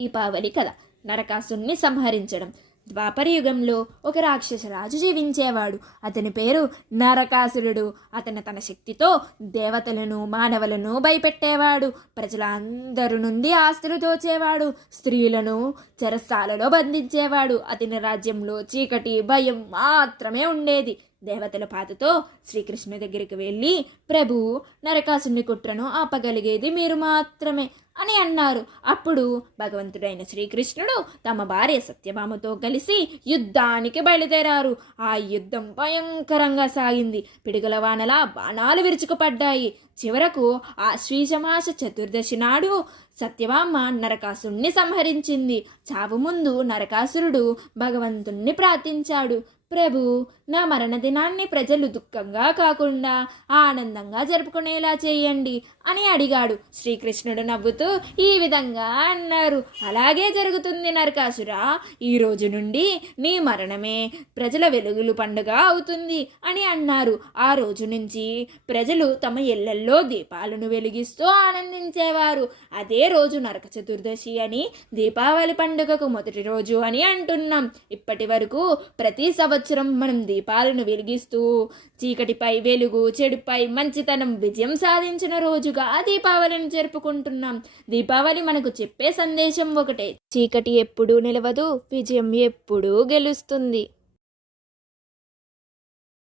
దీపావళి కథ. నరకాసురుణ్ణి సంహరించడం. ద్వాపర యుగంలో ఒక రాక్షస రాజు జీవించేవాడు. అతని పేరు నరకాసురుడు. అతను తన శక్తితో దేవతలను మానవులను భయపెట్టేవాడు. ప్రజలందరి నుండి ఆస్తులు దోచేవాడు. స్త్రీలను చెరసాలలో బంధించేవాడు. అతని రాజ్యంలో చీకటి భయం మాత్రమే ఉండేది. దేవతల పాతతో శ్రీకృష్ణుని దగ్గరికి వెళ్ళి, ప్రభు, నరకాసుని కుట్రను ఆపగలిగేది మీరు మాత్రమే అని అన్నారు. అప్పుడు భగవంతుడైన శ్రీకృష్ణుడు తమ భార్య సత్యభామతో కలిసి యుద్ధానికి బయలుదేరారు. ఆ యుద్ధం భయంకరంగా సాగింది. పిడుగుల వానలా బాణాలు విరుచుకుపడ్డాయి. చివరకు ఆశ్వీజమాస చతుర్దశి నాడు సత్యభామ నరకాసురుణ్ణి సంహరించింది. చావు ముందు నరకాసురుడు భగవంతుణ్ణి ప్రార్థించాడు. ప్రభు, నా మరణదినాన్ని ప్రజలు దుఃఖంగా కాకుండా ఆనందంగా జరుపుకునేలా చేయండి అని అడిగాడు. శ్రీకృష్ణుడు నవ్వుతూ ఈ విధంగా అన్నారు, అలాగే జరుగుతుంది నరకాసురా. ఈ రోజు నుండి నీ మరణమే ప్రజల వెలుగులు పండుగ అవుతుంది అని అన్నారు. ఆ రోజు నుంచి ప్రజలు తమ ఇళ్లల్లో దీపాలను వెలిగిస్తూ ఆనందించేవారు. అదే రోజు నరక చతుర్దశి అని, దీపావళి పండుగకు మొదటి రోజు అని అంటున్నాం. ఇప్పటి వరకు ప్రతి సంవత్సరం మనం దీపాలను వెలిగిస్తూ చీకటిపై వెలుగు, చెడుపై మంచితనం విజయం సాధించిన రోజుగా దీపావళిని జరుపుకుంటున్నాం. దీపావళి మనకు చెప్పే సందేశం ఒకటే, చీకటి ఎప్పుడూ నిలవదు, విజయం ఎప్పుడూ గెలుస్తుంది.